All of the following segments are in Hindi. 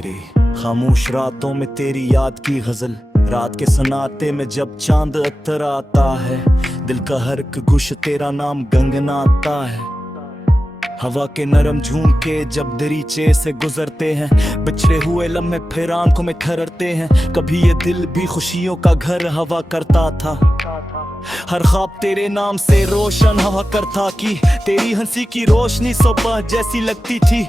शायरी खामोश रातों में तेरी याद की गजल, रात के सन्नाटे में जब चांद अत्तर आता है, दिल का हर एक गुश तेरा नाम गंगनाता है। हवा के नरम झोंके जब दरीचे से गुजरते हैं, बिछड़े हुए लम्हे फिर आंखों में ठहरते हैं। कभी ये दिल भी खुशियों का घर हवा करता था, हर ख्वाब तेरे नाम से रोशन हवा करता कि तेरी हंसी की रोशनी सुबह जैसी लगती थी,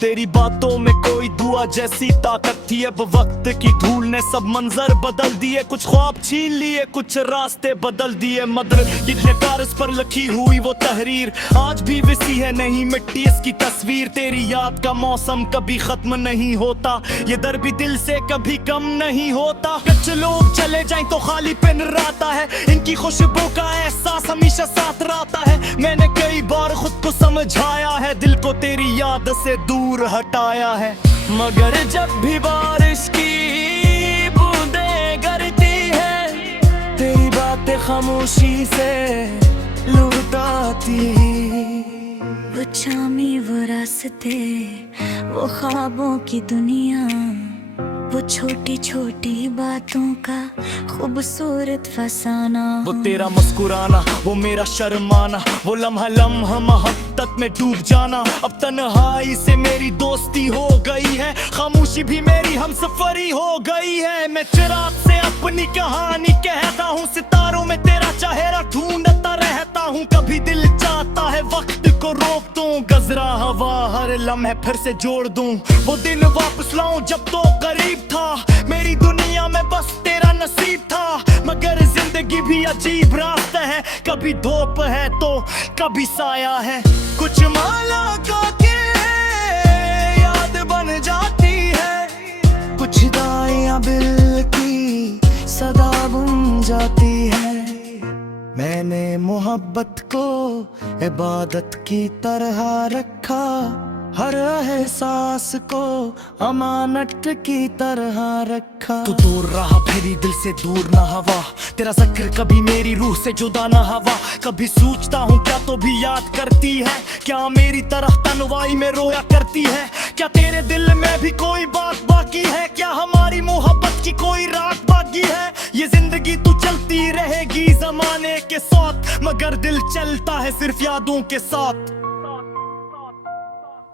तेरी बातों में कोई दुआ जैसी ताकत थी। अब वक्त की धूल ने सब मंजर बदल दिए, कुछ ख्वाब छीन लिए, कुछ रास्ते बदल दिए। मदर कितने कागज पर लिखी हुई वो तहरीर आज भी वैसी है, नहीं मिट्टी इसकी तस्वीर। तेरी याद का मौसम कभी खत्म नहीं होता, ये दर्द भी दिल से कभी कम नहीं होता। कुछ लोग चले जाएं तो खाली पिन रहता है, इनकी खुशबू का एहसास हमेशा साथ रहता है। मैंने कई बार खुद को समझाया है, दिल को तेरी याद से दूर हटाया है, मगर जब भी बारिश की बूंदें गिरती है, तेरी बातें खामोशी से लुटाती। वो चामी वो रास्ते, वो ख्वाबों की दुनिया, वो छोटी छोटी बातों का खूबसूरत फसाना। वो तेरा मुस्कुराना, वो मेरा शर्माना, वो लम्हा लम्हा मोहब्बत में डूब जाना। अब तन्हाई से मेरी दोस्ती हो गई है, खामोशी भी मेरी हमसफरी हो गई है। मैं चिराग से अपनी कहानी कहता हूँ, सितारों में तेरा चेहरा ढूंढता रहता हूँ। कभी दिल चाहता है वक्त को रोक दूं, गजरा हवा हर लम्हे फिर से जोड़ दूं। वो दिन वापस लाऊं जब तो करीब था, मेरी दुनिया में बस तेरा नसीब था। मगर जिंदगी भी अजीब रास्ता है, कभी धूप है तो कभी साया है। कुछ माला का के याद बन जाती है, कुछ दाइयां बिल की सदा बुन जाती है। मैंने मोहब्बत को इबादत की तरह रखा, हर एहसास को अमानत की तरह रखा। तू दूर रहा फिर दिल से दूर ना हवा, तेरा जिक्र कभी मेरी रूह से जुदा ना हवा। कभी सोचता हूँ क्या तो भी याद करती है, क्या मेरी तरह तन्वाई में रोया करती है। क्या तेरे दिल में भी कोई बात बाकी है, क्या हमारी मोहब्बत की कोई रात बाकी है। ये जिंदगी तो चलती रहेगी जमाने के साथ, मगर दिल चलता है सिर्फ यादों के साथ।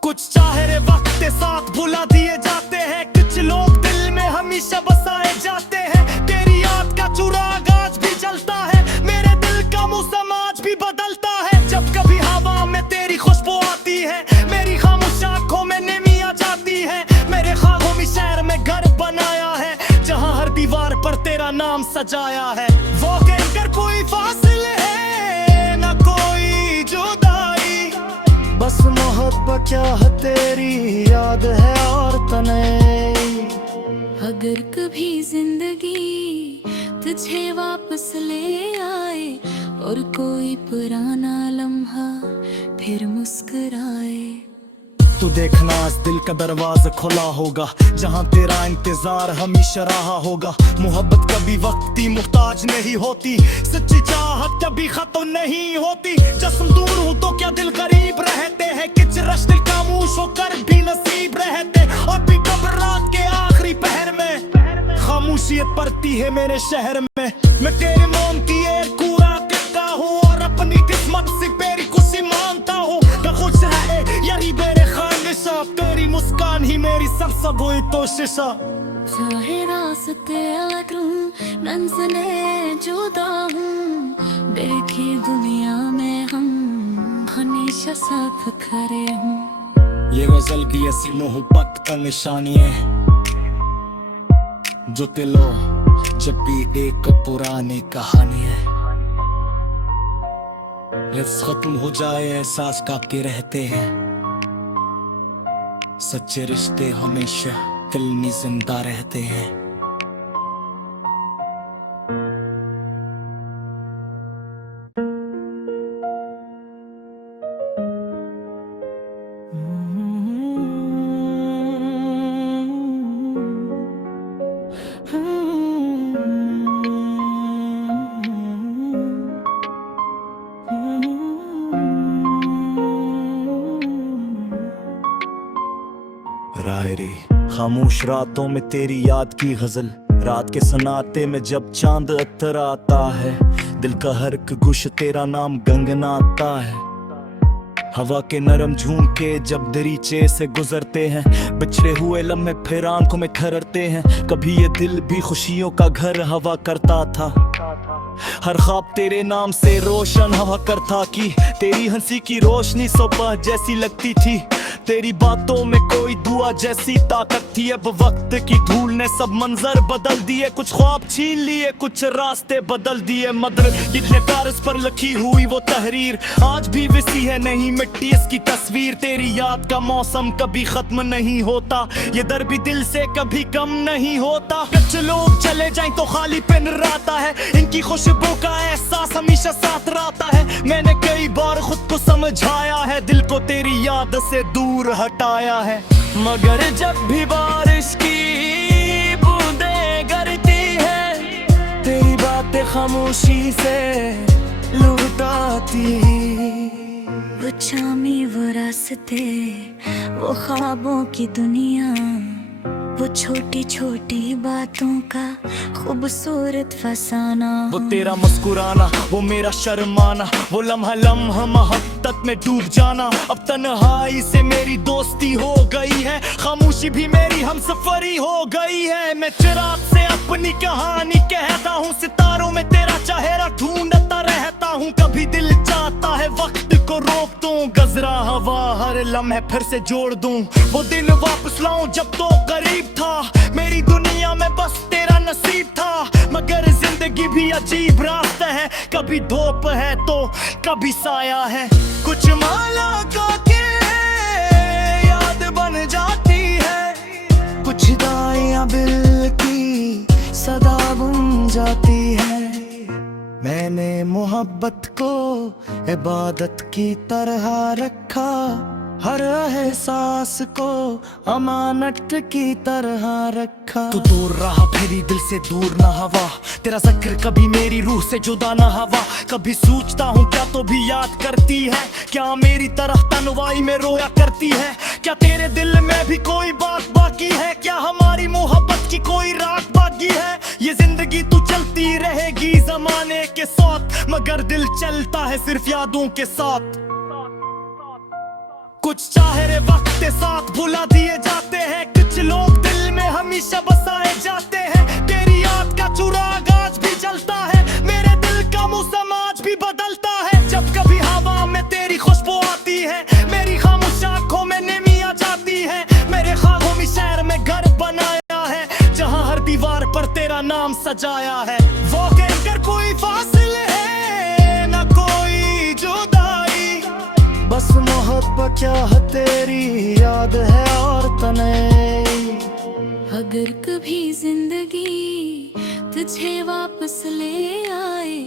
कुछ चाहे वक्त के साथ भुला दिए जाते हैं, कुछ लोग दिल में हमेशा बसाए जाते हैं। तेरी याद का चुराग आज भी जलता है, मेरे दिल का मौसम आज भी बदलता है। जब कभी हवा में तेरी खुशबू आती है, मेरी खामोश आंखों में नमी आ जाती है। मेरे ख्वाबों में शहर में घर बनाया है, जहाँ हर दीवार पर तेरा नाम सजाया है। वो कहकर कोई फासले है ना कोई जुदाई, बस मोहब्बत क्या है तेरी याद है और तन्हाई। अगर कभी जिंदगी तुझे वापस ले आए और कोई पुराना लम्हा फिर मुस्कुराए, तू देखना इस दिल का दरवाजा खुला होगा, जहाँ तेरा इंतजार हमेशा रहा होगा। मोहब्बत कभी वक्त की मुहताज नहीं होती, सच्ची चाहत कभी खत्म नहीं होती। जिस्म दूर हो तो क्या दिल करीब रहते हैं, किच रश दिल खामोश होकर भी नसीब रहते। और भी कब रात के आखिरी पहर में खामोशियत पड़ती है मेरे शहर में। मैं तेरे मोम की एक कूड़ा करता हूँ और अपनी किस्मत से मेरी खुशी मांगता हूँ। खुश रहे यही मेरे तेरी मुस्कान ही मेरी सबसे बड़ी कोशिशा। चाहे रास्ते अलग मंजिलें जुदा हूँ, देखी दुनिया में हम हमेशा साथ खड़े हूँ। ये गजल भी ऐसी मोहब्बत का निशानी है, जो दिलो जब भी एक पुरानी कहानी है। लफ्ज़ खत्म हो जाए एहसास काफी रहते हैं, सच्चे रिश्ते हमेशा दिल में जिंदा रहते हैं। शायरी खामोश रातों में तेरी याद की गजल, रात के सन्नाटे में जब चांद अत्तर आता है, दिल का हर एक गुश तेरा नाम गंगनाता है। हवा के नरम झूमके जब दरीचे से गुजरते हैं, बिछड़े हुए लम्हे फिर आंखों में ठहरते हैं। कभी ये दिल भी खुशियों का घर हवा करता था, हर ख्वाब तेरे नाम से रोशन हवा करता कि तेरी हंसी की रोशनी सुबह जैसी लगती थी, तेरी बातों में कोई दुआ जैसी ताकत थी। अब वक्त की धूल ने सब मंजर बदल दिए, कुछ ख्वाब छीन लिए, कुछ रास्ते बदल दिए। मदर लिखने कागज पर लिखी हुई वो तहरीर आज भी वैसी है, नहीं मिट्टी इसकी तस्वीर। तेरी याद का मौसम कभी खत्म नहीं होता, ये दर भी दिल से कभी कम नहीं होता। कुछ लोग चले जाएं तो खाली पिन रहता है, इनकी खुशबू का एहसास हमेशा साथ रहता है। मैंने कई बार खुद को समझाया है, दिल को तेरी याद से दूर हटाया है, मगर जब भी बारिश की बूंदें गिरती है, तेरी बातें खामोशी से लुटाती। वो चामी वो रास्ते, वो ख्वाबों की दुनिया, वो छोटी छोटी बातों का खूबसूरत फसाना। वो तेरा मुस्कुराना, वो मेरा शर्माना, वो लम्हा लम्हा मोहब्बत में डूब जाना। अब तन्हाई से मेरी दोस्ती हो गई है, खामोशी भी मेरी हमसफरी हो गई है। मैं चिराग से अपनी कहानी कहता हूँ, सितारों में तेरा चेहरा ढूंढता रहता हूँ। कभी दिल चाहता है वक्त को रोक दूं, गजरा हवा हर लम्हे फिर से जोड़ दूं। वो दिन वापस लाऊं जब तो करीब था, मेरी दुनिया में बस तेरा नसीब था। मगर जिंदगी भी अजीब रास्ता है, कभी धूप है तो कभी साया है। कुछ माला का के याद बन जाती है, कुछ दाइयां बिल की सदा बुन जाती है। मैंने मोहब्बत को इबादत की तरह रखा, हर एहसास को अमानत की तरह रखा। तू दूर रहा फिर दिल से दूर ना हवा, तेरा जिक्र कभी मेरी रूह से जुदा ना हवा। कभी सोचता हूँ क्या तो भी याद करती है, क्या मेरी तरह तन्हाई में रोया करती है। क्या तेरे दिल में भी कोई बात बाकी है, क्या हमारी मोहब्बत की कोई रात बाकी है। ये जिंदगी तू चलती रहेगी जमाने के साथ, मगर दिल चलता है सिर्फ यादों के साथ। कुछ चाहे वक्त के साथ भुला दिए जाते हैं, कुछ लोग दिल में हमेशा बसाए जाते हैं। तेरी याद का चुराग आज भी जलता है, मेरे दिल का मौसम आज भी बदलता है। जब कभी हवा में तेरी खुशबू आती है, मेरी खामोश आंखों में नमी आ जाती है। मेरे ख्वाबों में शहर में घर बनाया है, जहाँ हर दीवार पर तेरा नाम सजाया है। वो कहकर कोई फासले है ना कोई जुदाई, बस मोहब्बत क्या है तेरी याद है और तन्हाई। अगर कभी जिंदगी तुझे वापस ले आए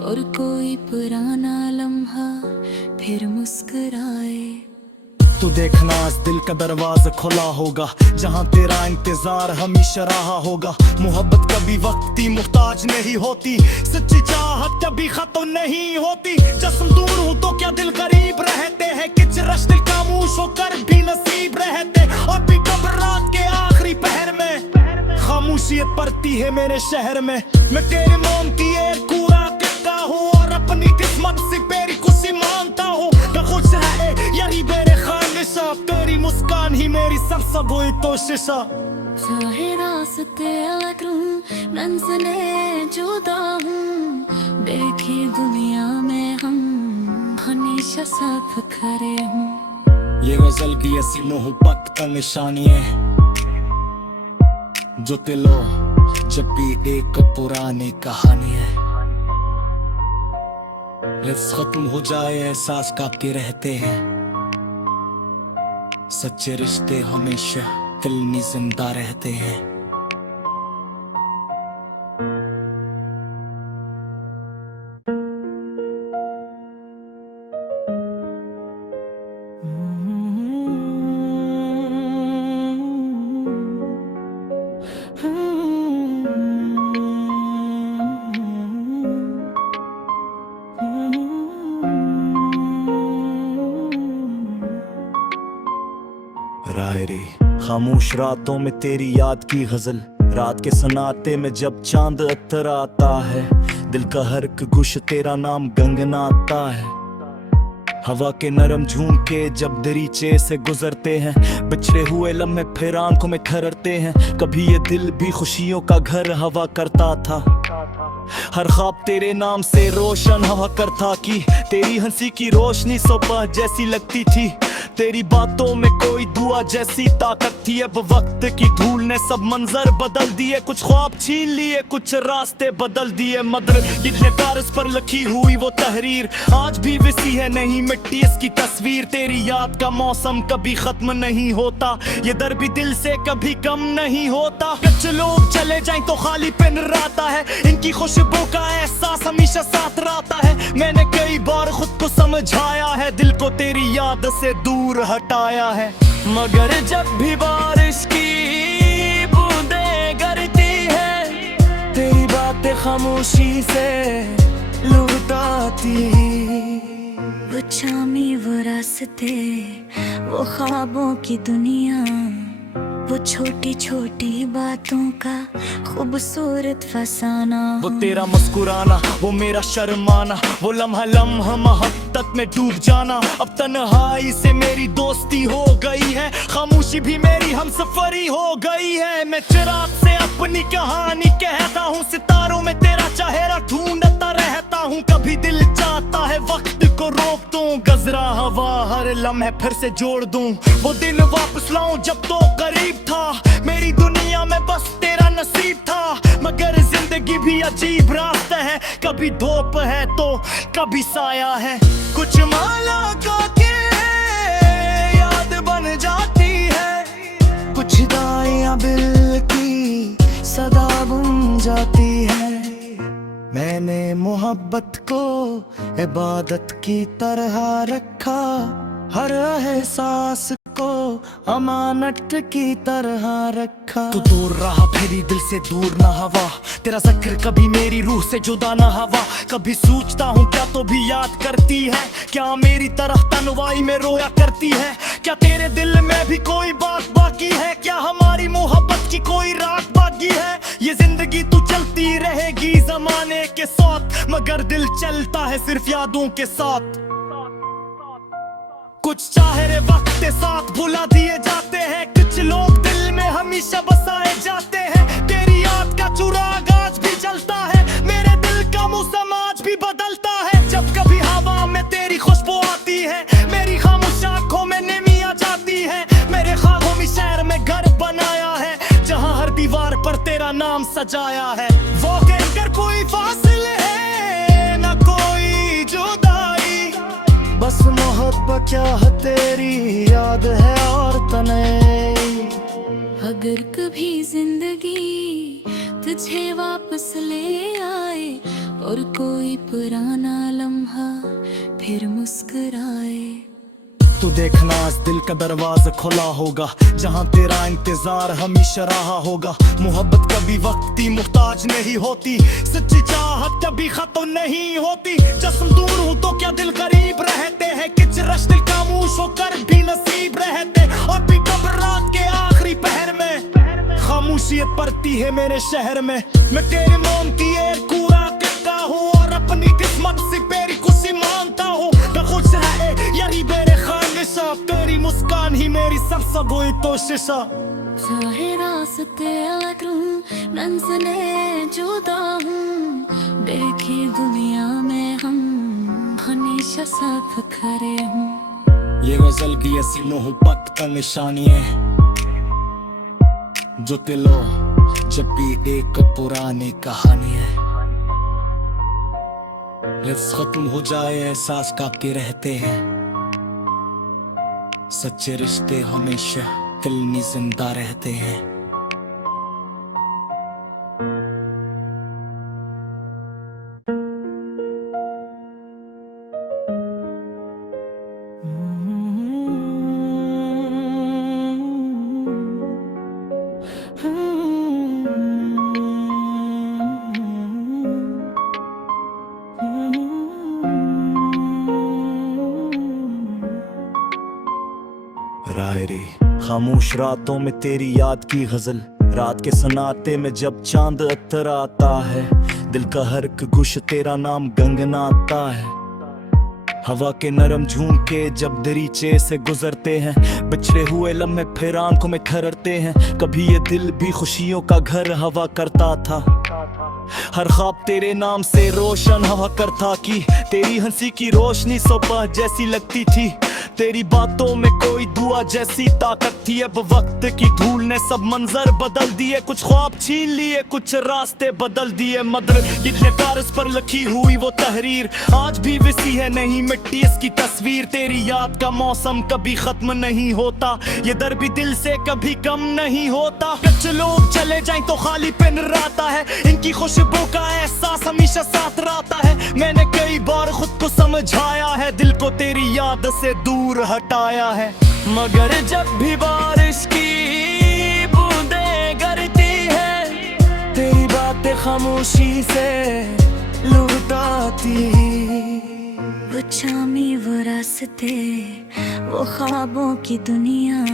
और कोई पुराना लम्हा फिर मुस्कुराए, तू देखना आज दिल का दरवाजा खुला होगा, जहाँ तेरा इंतजार हमेशा रहा होगा। मोहब्बत कभी वक्त की मुहताज नहीं होती, सच्ची चाहत कभी खत्म नहीं होती। जिस्म दूर हो तो क्या दिल करीब रहते हैं, किच रश दिल खामोश होकर भी नसीब रहते। और भी कब रात के आखिरी पहर में खामोशियत पड़ती है मेरे शहर में। मैं तेरे मोम की एक कूड़ा करता हूँ और अपनी किस्मत से मेरी खुशी मानता हूँ। मैं खुश रहे यही मेरे खानिशा, तेरी मुस्कान ही मेरी सब हुई कोशिशा। चाहे रास्ते अलग मंजिलें जुदा हूँ, देखी दुनिया में हम हमेशा साथ खड़े हूँ। ये गजल भी ऐसी मोहब्बत का निशानी है, जो दिलो जब भी एक पुरानी कहानी है। लिफ्ज़ खत्म हो जाए एहसास काफी रहते हैं, सच्चे रिश्ते हमेशा दिल में जिंदा रहते हैं। रायरी खामोश रातों में तेरी याद की गजल, रात के सन्नाटे में जब चांद अत्तर आता है, दिल का हर एक गुश तेरा नाम गंगनाता है। हवा के नरम झूमके जब दरीचे से गुजरते हैं, बिछड़े हुए लम्हे फिर आंखों में ठहरते हैं। कभी ये दिल भी खुशियों का घर हवा करता था, हर ख्वाब तेरे नाम से रोशन हवा करता कि तेरी हंसी की रोशनी सुबह जैसी लगती थी, तेरी बातों में कोई दुआ जैसी ताकत थी। अब वक्त की धूल ने सब मंजर बदल दिए, कुछ ख्वाब छीन लिए, कुछ रास्ते बदल दिए। मदर कितने कागज पर लिखी हुई वो तहरीर आज भी वैसी है, नहीं मिट्टी इसकी तस्वीर। तेरी याद का मौसम कभी खत्म नहीं होता, ये दर भी दिल से कभी कम नहीं होता। कुछ लोग चले जाएं तो खाली पिन रहता है, इनकी खुशबू का एहसास हमेशा साथ रहता है। मैंने कई बार खुद को समझाया है, दिल को तेरी याद से दूर हटाया है, मगर जब भी बारिश की बूंदें गिरती है, तेरी बातें खामोशी से लुटाती। वो चामी वो रास्ते, वो ख्वाबों की दुनिया, वो छोटी छोटी बातों का खूबसूरत फसाना। वो तेरा मुस्कुराना, वो मेरा शर्माना, वो लम्हा लम्हा मोहब्बत में डूब जाना। अब तन्हाई से मेरी दोस्ती हो गई है, खामोशी भी मेरी हमसफरी हो गई है। मैं चिराग से अपनी कहानी कहता हूँ, सितारों में तेरा चेहरा ढूंढता रहता हूँ। कभी दिल चाहता है वक्त को रोक दूं, गजरा हवा हर लम्हे फिर से जोड़ दूं। वो दिन वापस लाऊं जब तो करीब था, मेरी दुनिया में बस तेरा नसीब था। मगर जिंदगी भी अजीब रास्ता है, कभी धूप है तो कभी साया है। कुछ माला का के याद बन जाती है, कुछ दाइयां बिल की सदा बुन जाती है। मैंने मोहब्बत को इबादत की तरह रखा, हर एहसास को अमानत की तरह रखा। तू दूर रहा फिर दिल से दूर ना हवा, तेरा जिक्र कभी मेरी रूह से जुदा ना हवा। कभी सोचता हूँ क्या तो भी याद करती है, क्या मेरी तरह तन्वाई में रोया करती है। क्या तेरे दिल में भी कोई बात बाकी है, क्या हमारी मोहब्बत की कोई रात बाकी है। ये जिंदगी तू चलती रहेगी जमाने के साथ, मगर दिल चलता है सिर्फ यादों के साथ। कुछ चाहे वक्त के साथ भुला दिए जाते हैं, कुछ लोग दिल में हमेशा बसाए जाते हैं। तेरी याद का चुराग आज भी जलता है, मेरे दिल का मौसम आज भी बदलता है। जब कभी हवा में तेरी खुशबू आती है, मेरी खामोश आंखों में नमी आ जाती है। मेरे ख्वाबों में शहर में घर बनाया है, जहाँ हर दीवार पर तेरा नाम सजाया है। वो कहकर कोई फासले है ना कोई जुदाई, बस मोहब्बत क्या है तेरी याद है और तन्हाई। अगर कभी जिंदगी तुझे वापस ले आए और कोई पुराना लम्हा फिर मुस्कुराए, तू देखना इस दिल का दरवाजा खुला होगा, जहाँ तेरा इंतजार हमेशा रहा होगा। मोहब्बत कभी वक्त की मुहताज नहीं होती, सच्ची चाहत कभी खत्म नहीं होती। जस्म दूर हो तो क्या दिल करीब रहते हैं, किच रश दिल खामोश होकर भी नसीब रहते। और भी कब रात के आखिरी पहर में खामोशियत पड़ती है मेरे शहर में। मैं तेरे मोम की एक कूड़ा करता हूँ और अपनी किस्मत से मेरी खुशी मांगता हूँ। मैं खुश रहे यारी मेरे तेरी मुस्कान ही मेरी सबसे बड़ी कोशिशा। चाहे रास्ते अलग रूं, मंजिलें जुदा हूँ, देखे दुनिया में हम हमेशा साथ खड़े हूँ। ये गजल भी ऐसी मोहब्बत का निशानी है, जो दिलो जब भी एक पुरानी कहानी है। लफ्ज़ खत्म हो जाए एहसास काके रहते हैं, सच्चे रिश्ते हमेशा दिल में जिंदा रहते हैं। रायरी खामोश रातों में तेरी याद की गजल, रात के सन्नाटे में जब चांद अत्तर आता है, दिल का हर एक गुश तेरा नाम गंगनाता है। हवा के नरम झूमके जब दरीचे से गुजरते हैं, बिछड़े हुए लम्हे फिर आंखों में ठहरते हैं। कभी ये दिल भी खुशियों का घर हवा करता था, हर ख्वाब तेरे नाम से रोशन हवा करता कि तेरी हंसी की रोशनी सुबह जैसी लगती थी, तेरी बातों में कोई दुआ जैसी ताकत थी। अब वक्त की धूल ने सब मंजर बदल दिए, कुछ ख्वाब छीन लिए, कुछ रास्ते बदल दिए। मदर इतने कागज पर लिखी हुई वो तहरीर आज भी वैसी है, नहीं मिट्टी इसकी तस्वीर। तेरी याद का मौसम कभी खत्म नहीं होता, ये दर भी दिल से कभी कम नहीं होता। कुछ लोग चले जाएं तो खाली पिन रहता है, इनकी खुशबू का एहसास हमेशा साथ रहता है। मैंने कई बार खुद को समझाया है, दिल को तेरी याद से दूर हटाया है, मगर जब भी बारिश की बूंदें गिरती है, तेरी बातें खामोशी से लुटाती। वो चामी वो रास्ते, वो ख्वाबों की दुनिया,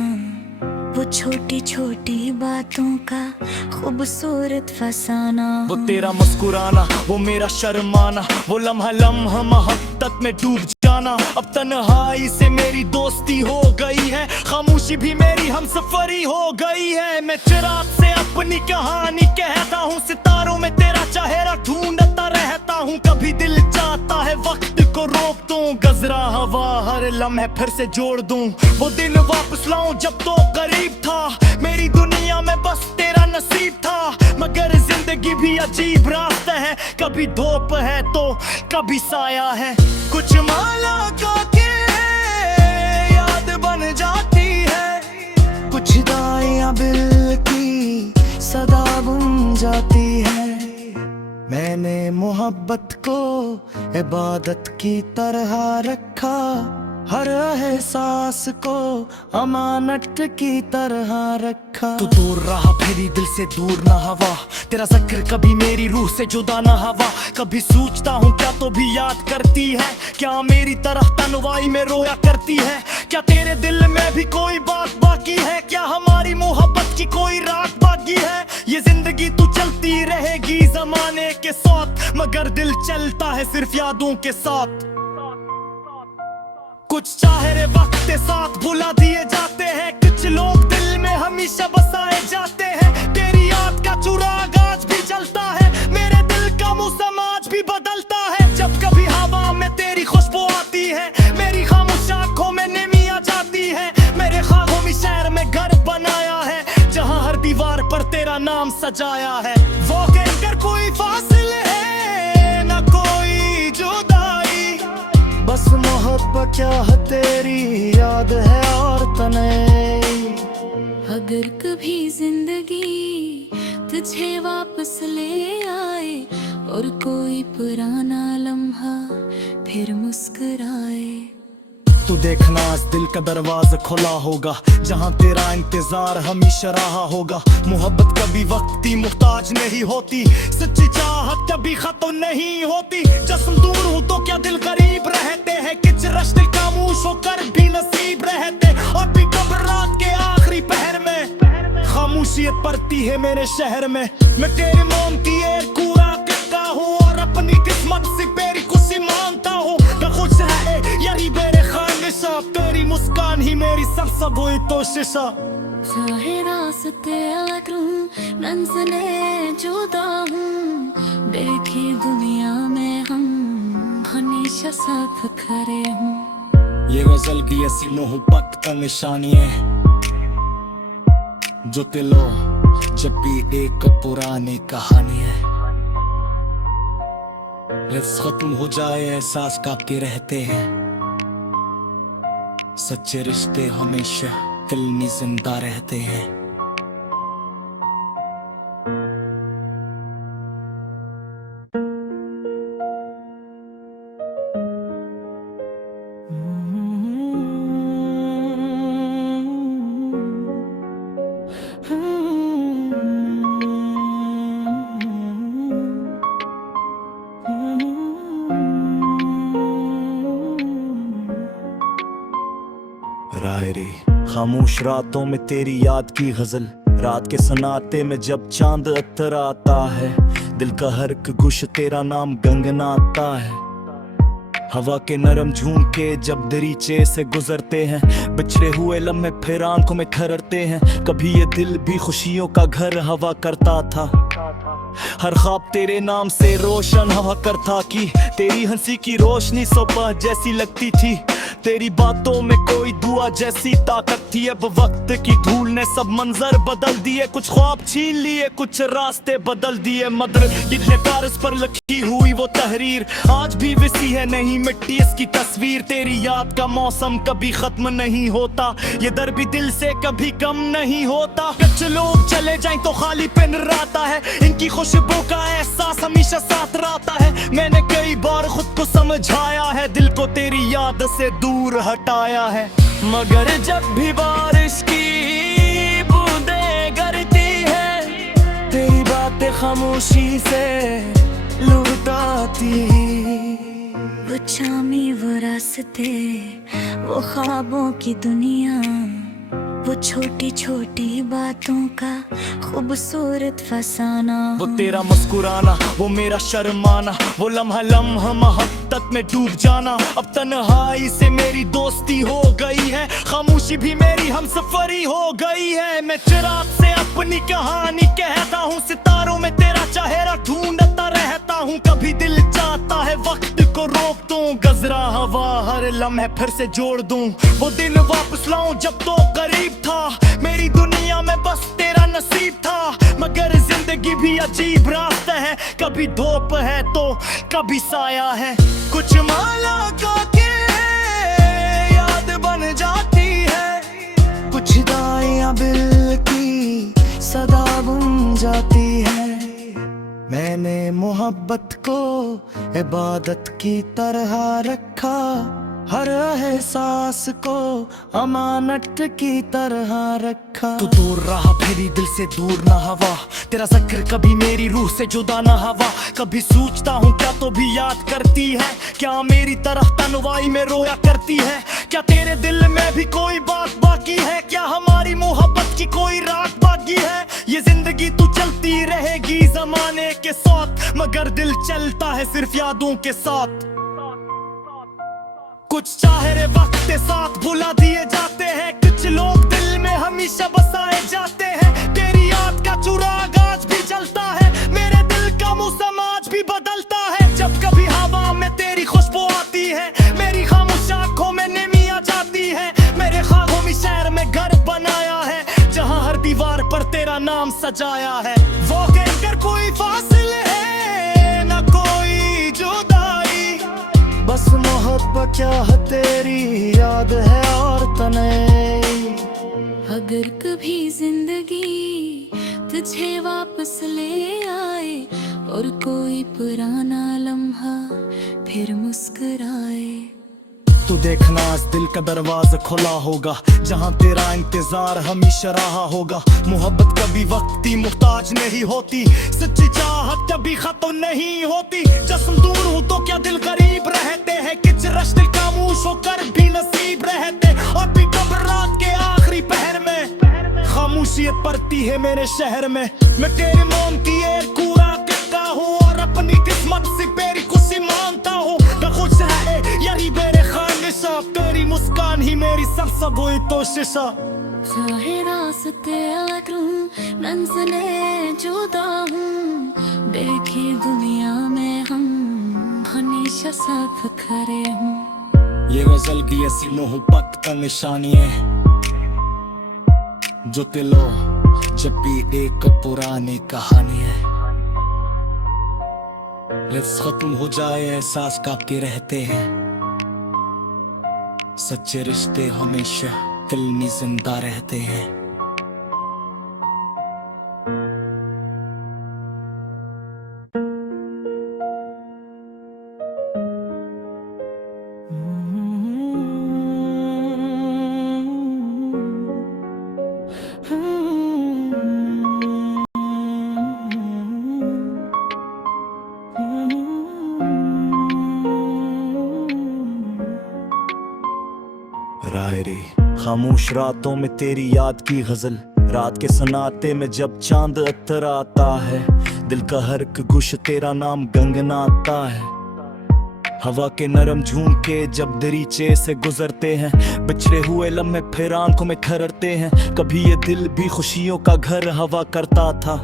वो छोटी छोटी बातों का खूबसूरत फसाना। वो तेरा मुस्कुराना, वो मेरा शर्माना, वो लम्हा लम्हा मोहब्बत में डूब जाना। अब तन्हाई से मेरी दोस्ती हो गई है, खामोशी भी मेरी हमसफरी हो गई है। मैं चिराग से अपनी कहानी कहता हूँ, सितारों में तेरा चेहरा ढूंढता रहता हूँ। कभी दिल चाहता है वक्त को रोक दूं, गजरा हवा हर लम्हे फिर से जोड़ दूं। वो दिन वापस लाऊं जब तो करीब था, मेरी दुनिया में बस तेरा नसीब था। मगर जिंदगी भी अजीब रास्ता है, कभी धूप है तो कभी साया है। कुछ माला का के याद बन जाती है, कुछ दाइयां बिल की सदा बुन जाती है। मैंने मोहब्बत को इबादत की तरह रखा, हर एहसास को अमानत की तरह रखा। तू दूर रहा फिर दिल से दूर ना हवा, तेरा जिक्र कभी मेरी रूह से जुदा ना हवा। कभी सोचता हूँ क्या तो भी याद करती है, क्या मेरी तरह तन्हाई में रोया करती है। क्या तेरे दिल में भी कोई बात बाकी है, क्या हमारी मोहब्बत की कोई रात बाकी है। ये जिंदगी तू चलती रहेगी जमाने के साथ, मगर दिल चलता है सिर्फ यादों के साथ। कुछ चाहे वक्त के साथ भुला दिए जाते हैं, कुछ लोग दिल में हमेशा बसाए जाते हैं। तेरी याद का चिराग आज भी जलता है, मेरे दिल का मौसम आज भी बदलता है। जब कभी हवा में तेरी खुशबू आती है, मेरी खामोश आंखों में नमी आ जाती है। मेरे ख्वाबों में शहर में घर बनाया है, जहाँ हर दीवार पर तेरा नाम सजाया है। वो कहकर कोई फासले है ना कोई जुदाई, बस मोहब्बत क्या है तेरी याद है और तन्हाई। अगर कभी जिंदगी तुझे वापस ले आए और कोई पुराना लम्हा फिर मुस्कुराए, तू देखना आज दिल का दरवाजा खुला होगा, जहाँ तेरा इंतजार हमेशा रहा होगा। मोहब्बत कभी वक्त की मुहताज नहीं होती, सच्ची चाहत कभी खत्म नहीं होती। जिस्म दूर हो तो क्या दिल करीब रहते हैं, किच रश्ते खामोश होकर भी नसीब रहते। और भी कब रात के आखिरी पहर में खामोशियत पड़ती है मेरे शहर में। मैं तेरे मोम की एक कूड़ा करता हूँ और अपनी किस्मत से मेरी खुशी मांगता हूँ। मैं खुश है यही मेरे तेरी मुस्कान ही मेरी सबसे बड़ी कोशिशा। चाहे रास्ते अलग रूं, मंजिलें जुदा हूँ, देखी दुनिया में हम हमेशा साथ खड़े हूँ। ये गजल भी ऐसी मोहब्बत का निशानी है, जो दिलो जब भी एक पुरानी कहानी है। लफ्ज़ खत्म हो जाए एहसास काफी रहते हैं, सच्चे रिश्ते हमेशा दिल में जिंदा रहते हैं। रायरी खामोश रातों में तेरी याद की गजल, रात के सन्नाटे में जब चांद अत्तर आता है, दिल का हर एक गुश तेरा नाम गंगनाता है। हवा के नरम झूमके जब दरीचे से गुजरते हैं, बिछड़े हुए लम्हे फिर आंखों में ठहरते हैं। कभी ये दिल भी खुशियों का घर हवा करता था, हर ख्वाब तेरे नाम से रोशन हवा करता कि तेरी हंसी की रोशनी सुबह जैसी लगती थी, तेरी बातों में कोई दुआ जैसी ताकत थी। अब वक्त की धूल ने सब मंजर बदल दिए, कुछ ख्वाब छीन लिए, कुछ रास्ते बदल दिए। मदर इतने कागज पर लिखी हुई वो तहरीर आज भी वैसी है, नहीं मिट्टी इसकी तस्वीर। तेरी याद का मौसम कभी खत्म नहीं होता, ये दर्द भी दिल से कभी कम नहीं होता। कुछ लोग चले जाएं तो खाली पिन रहता है, इनकी खुशबू का एहसास हमेशा साथ रहता है। मैंने कई बार खुद को समझाया है, दिल को तेरी याद से दूर हटाया है, मगर जब भी बारिश की बूंदें गिरती है, तेरी बातें खामोशी से लुटाती। वो चामी वो रास्ते, वो ख्वाबों की दुनिया, वो छोटी छोटी बातों का खूबसूरत फसाना। वो तेरा मुस्कुराना, वो मेरा शर्माना, वो लम्हा लम्हा मोहब्बत में डूब जाना। अब तन्हाई से मेरी दोस्ती हो गई है, खामोशी भी मेरी हमसफरी हो गई है। मैं चिराग से अपनी कहानी कहता हूँ, सितारों में तेरा चेहरा ढूंढता रहता हूँ। कभी दिल चाहता है वक्त को रोक दूं, गजरा हवा हर लम्हे फिर से जोड़ दूं। वो दिन वापस लाऊं जब तो करीब था, मेरी दुनिया में बस तेरा नसीब था। मगर जिंदगी भी अजीब रास्ता है, कभी धूप है तो कभी साया है। कुछ माला का के याद बन जाती है, कुछ दाइयां बिल की सदा बुन जाती है। मैंने मोहब्बत को इबादत की तरह रखा, हर एहसास को अमानत की तरह रखा। तू दूर रहा फिर दिल से दूर ना हवा, तेरा जिक्र कभी मेरी रूह से जुदा ना हवा। कभी सोचता हूँ क्या तो भी याद करती है, क्या मेरी तरह तन्वाई में रोया करती है। क्या तेरे दिल में भी कोई बात बाकी है, क्या हमारी मोहब्बत की कोई रात बाकी है। ये जिंदगी तू चलती रहेगी जमाने के साथ, मगर दिल चलता है सिर्फ यादों के साथ। कुछ चाहे वक्त के साथ भुला दिए जाते हैं, कुछ लोग दिल में हमेशा बसाए जाते हैं। तेरी याद का चुराग आज भी जलता है, मेरे दिल का मौसम आज भी बदलता है। जब कभी हवा में तेरी खुशबू आती है, मेरी खामोश आंखों में नमी आ जाती है। मेरे ख्वाबों में शहर में घर बनाया है, जहाँ हर दीवार पर तेरा नाम सजाया है। वो कहकर कोई फासले है न कोई जुदाई, बस मोहब्बत क्या है तेरी याद है और तन्हाई। अगर कभी जिंदगी तुझे वापस ले आए और कोई पुराना लम्हा फिर मुस्कुराए, तू देखना इस दिल का दरवाजा खुला होगा, जहाँ तेरा इंतजार हमेशा रहा होगा। मोहब्बत कभी वक्त की मुहताज नहीं होती, सच्ची चाहत कभी खत्म नहीं होती। जिस्म दूर हो तो क्या दिल गरीब रहते हैं, किच रश दिल खामोश होकर भी नसीब रहते। और भी कब रात के आखिरी पहर में खामोशियत पड़ती है मेरे शहर में। मैं तेरे मोम की एक कूड़ा करता हूँ और अपनी किस्मत से मेरी खुशी मानता हूँ। मैं खुश रहे यही मेरे खानिशा, तेरी मुस्कान ही मेरी सबसे बड़ी कोशिशा। चाहे रास्ते अलग रूं, मंजिलें जुदा हूँ, देखे दुनिया में हम हमेशा साथ खड़े हूँ। ये गजल भी ऐसी मोहब्बत का निशानी है, जो दिलो जब भी एक पुरानी कहानी है। लफ्ज़ खत्म हो जाए एहसास कांपते रहते हैं, सच्चे रिश्ते हमेशा दिल में जिंदा रहते हैं। रायरी खामोश रातों में तेरी याद की गजल, रात के सन्नाटे में जब चांद अत्तर आता है, दिल का हर एक गुश तेरा नाम गंगनाता है। हवा के नरम झोंके जब दरीचे से गुजरते हैं, बिछड़े हुए लम्हे फिर आंखों में ठहरते हैं। कभी ये दिल भी खुशियों का घर हवा करता था,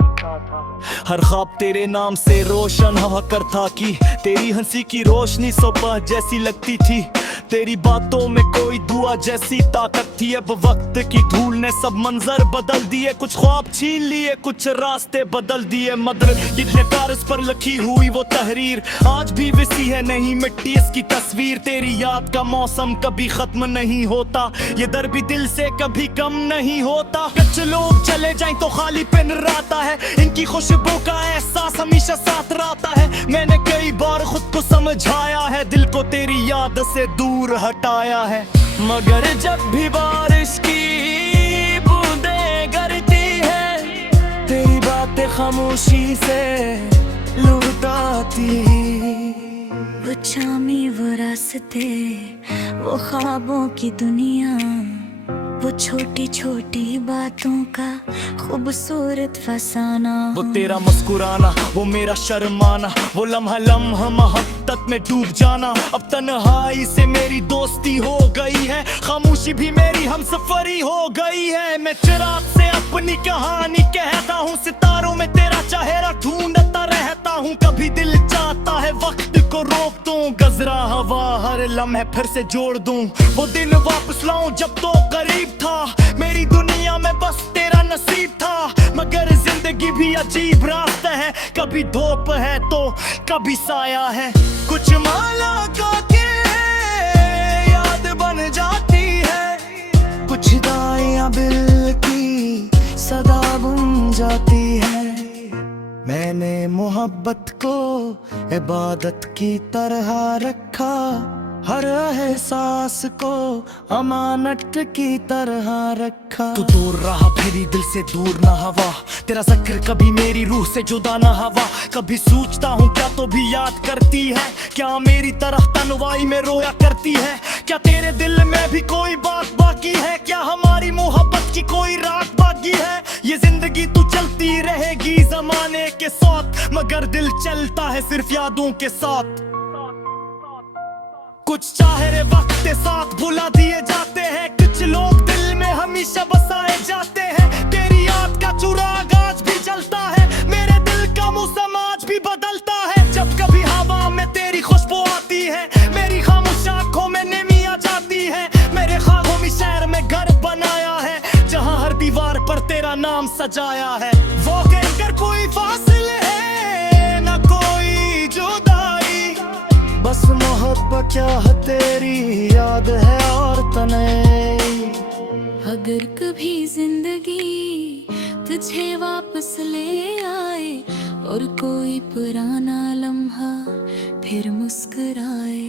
हर ख्वाब तेरे नाम से रोशन हवा करता कि तेरी हंसी की रोशनी सुबह जैसी लगती थी, तेरी बातों में कोई दुआ जैसी ताकत थी। अब वक्त की धूल ने सब मंजर बदल दिए, कुछ ख्वाब छीन लिए, कुछ रास्ते बदल दिए। मदर इतने कागज पर लिखी हुई वो तहरीर आज भी वैसी है, नहीं मिट्टी इसकी तस्वीर। तेरी याद का मौसम कभी खत्म नहीं होता, ये दर्द भी दिल से कभी कम नहीं होता। कुछ लोग चले जाएं तो खाली पिन रहता है, इनकी खुशबू का एहसास हमेशा साथ रहता है। मैंने कई बार खुद को समझाया है, दिल को तेरी याद से दूर हटाया है, मगर जब भी बारिश की बूंदें गिरती है, तेरी बातें खामोशी से लुटाती। वो चामी वो रास्ते, वो ख्वाबों की दुनिया, वो छोटी छोटी बातों का खूबसूरत फसाना। वो तेरा मुस्कुराना, वो मेरा शर्माना, वो लम्हा लम्हा मोहब्बत में डूब जाना। अब तन्हाई से मेरी दोस्ती हो गई है, खामोशी भी मेरी हमसफरी हो गई है। मैं चिराग से अपनी कहानी कहता हूँ, सितारों में तेरा चेहरा ढूंढता रहता हूँ। कभी दिल चाहता है वक्त को रोक दूं, गजरा हवा हर लम्हे फिर से जोड़ दूं। वो दिन वापस लाऊं जब तो करीब था, मेरी दुनिया में बस तेरा नसीब था। मगर जिंदगी भी अजीब रास्ता है, कभी धूप है तो कभी साया है। कुछ माला का के याद बन जाती है, कुछ दाइयां बिल की सदा बुन जाती है। मैंने मोहब्बत को इबादत की तरह रखा, हर एहसास को अमानत की तरह रखा। तू दूर रहा फिर दिल से दूर ना हवा, तेरा जिक्र कभी मेरी रूह से जुदा ना हवा। कभी सोचता हूँ क्या तो भी याद करती है, क्या मेरी तरह तन्हाई में रोया करती है। क्या तेरे दिल में भी कोई बात बाकी है, क्या हमारी मोहब्बत की कोई रात बाकी है। ये जिंदगी तू चलती रहेगी जमाने के साथ, मगर दिल चलता है सिर्फ यादों के साथ। कुछ चाहे वक्त के साथ भुला दिए जाते हैं, कुछ लोग दिल में हमेशा बसाए जाते हैं। तेरी याद का चुराग आज भी जलता है, मेरे दिल का मौसम आज भी बदलता है। जब कभी हवा में तेरी खुशबू आती है, मेरी खामोश आंखों में नमी आ जाती है। मेरे ख्वाबों में शहर में घर बनाया है, जहाँ हर दीवार पर तेरा नाम सजाया है। वो कहकर कोई फासिले है ना कोई जुदाई, बस मोहब्बत क्या है तेरी याद है और तन्हाई। अगर कभी जिंदगी तुझे वापस ले आए और कोई पुराना लम्हा फिर मुस्कुराए,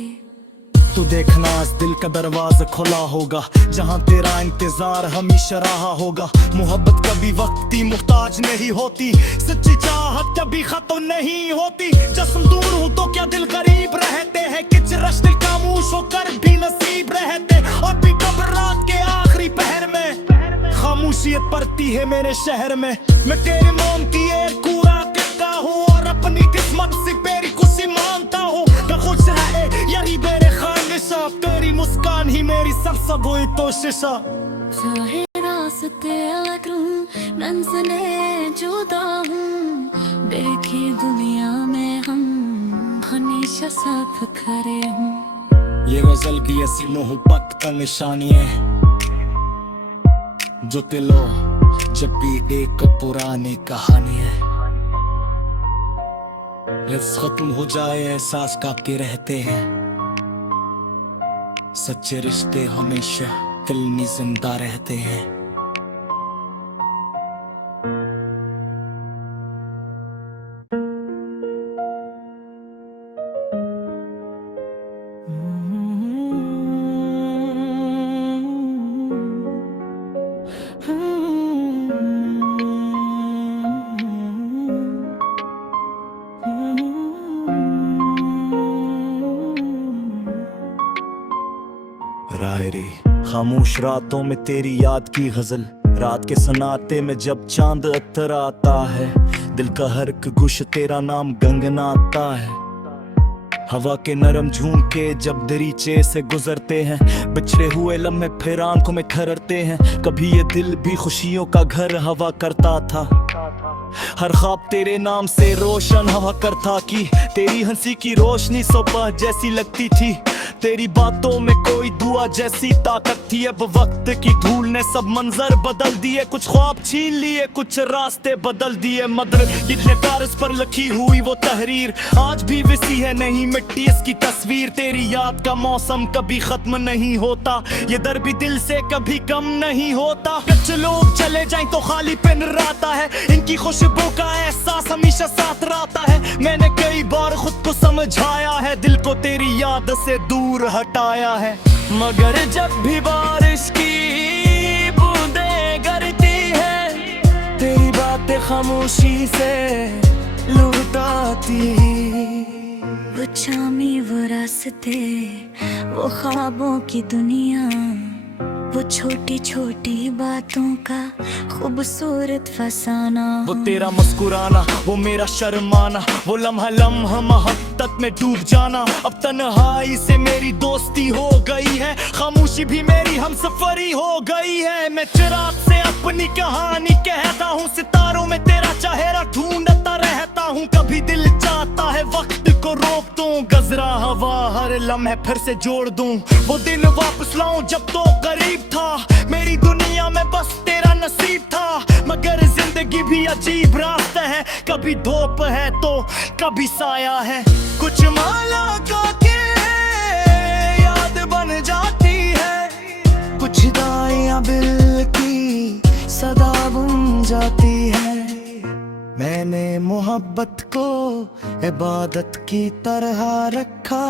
तू देखना इस दिल का दरवाजा खुला होगा, जहाँ तेरा इंतजार हमेशा रहा होगा। मोहब्बत कभी वक्त की मुहताज नहीं होती, सच्ची चाहत कभी खत्म नहीं होती। जिस्म दूर हो तो क्या दिल गरीब रहते हैं, किच रश दिल खामोश होकर भी नसीब रहते। और भी कब रात के आखिरी पहर में खामोशियत पड़ती है मेरे शहर में। मैं तेरे मोम की एक कूड़ा करता हूँ और अपनी किस्मत से मेरी खुशी मांगता हूँ। मैं खुश रहे यही मेरे खानिशा, तेरी मुस्कान ही मेरी सब हुई कोशिशा। चाहे रास्ते अलग रूं, मंजिलें जुदा हूँ, देखे दुनिया में हम हमेशा साथ खड़े हूँ। ये गजल भी ऐसी मोहब्बत का निशानी है, जो दिलो जब भी एक पुरानी कहानी है। लफ्ज़ खत्म हो जाए एहसास काके रहते हैं, सच्चे रिश्ते हमेशा दिल में जिंदा रहते हैं। रायरी खामोश रातों में तेरी याद की गजल, रात के सन्नाटे में जब चांद अत्तर आता है, दिल का हर एक गुश तेरा नाम गंगनाता है। हवा के नरम झोंके जब दरीचे से गुजरते हैं, बिछड़े हुए लम्हे फिर आंखों में ठहरते हैं। कभी ये दिल भी खुशियों का घर हवा करता था, हर ख्वाब तेरे नाम से रोशन हवा करता कि तेरी हंसी की रोशनी सुबह जैसी लगती थी, तेरी बातों में कोई दुआ जैसी ताकत थी। अब वक्त की धूल ने सब मंजर बदल दिए, कुछ ख्वाब छीन लिए, कुछ रास्ते बदल दिए। मदर इतने कागज पर लिखी हुई वो तहरीर आज भी वैसी है, नहीं मिट्टी इसकी तस्वीर। तेरी याद का मौसम कभी खत्म नहीं होता, ये दर्द भी दिल से कभी कम नहीं होता। कुछ लोग चले जाएं तो खाली पेन रहता है, इनकी खुशबू का एहसास हमेशा साथ रहता है। मैंने कई बार खुद को समझाया है, दिल को तेरी याद से दूर हटाया है, मगर जब भी बारिश की बूंदें गिरती है, तेरी बातें खामोशी से लुटाती। वो चामी वो रास्ते, वो ख्वाबों की दुनिया, वो छोटी छोटी बातों का खूबसूरत फसाना। वो तेरा मुस्कुराना, वो मेरा शर्माना, वो लम्हा लम्हा मोहब्बत में डूब जाना। अब तन्हाई से मेरी दोस्ती हो गई है, खामोशी भी मेरी हमसफरी हो गई है। मैं चिराग से अपनी कहानी कहता हूँ, सितारों में तेरा चेहरा ढूंढता रहता हूँ। कभी दिल चाहता है वक्त को रोक दूं, गजरा हवा हर लम्हे फिर से जोड़ दूं। वो दिन वापस लाऊं जब तो करीब था, मेरी दुनिया में बस तेरा नसीब था। मगर जिंदगी भी अजीब रास्ता है, कभी धूप है तो कभी साया है। कुछ माला का के याद बन जाती है, कुछ दाइयां बिल की सदा बुन जाती है। मैंने मोहब्बत को इबादत की तरह रखा,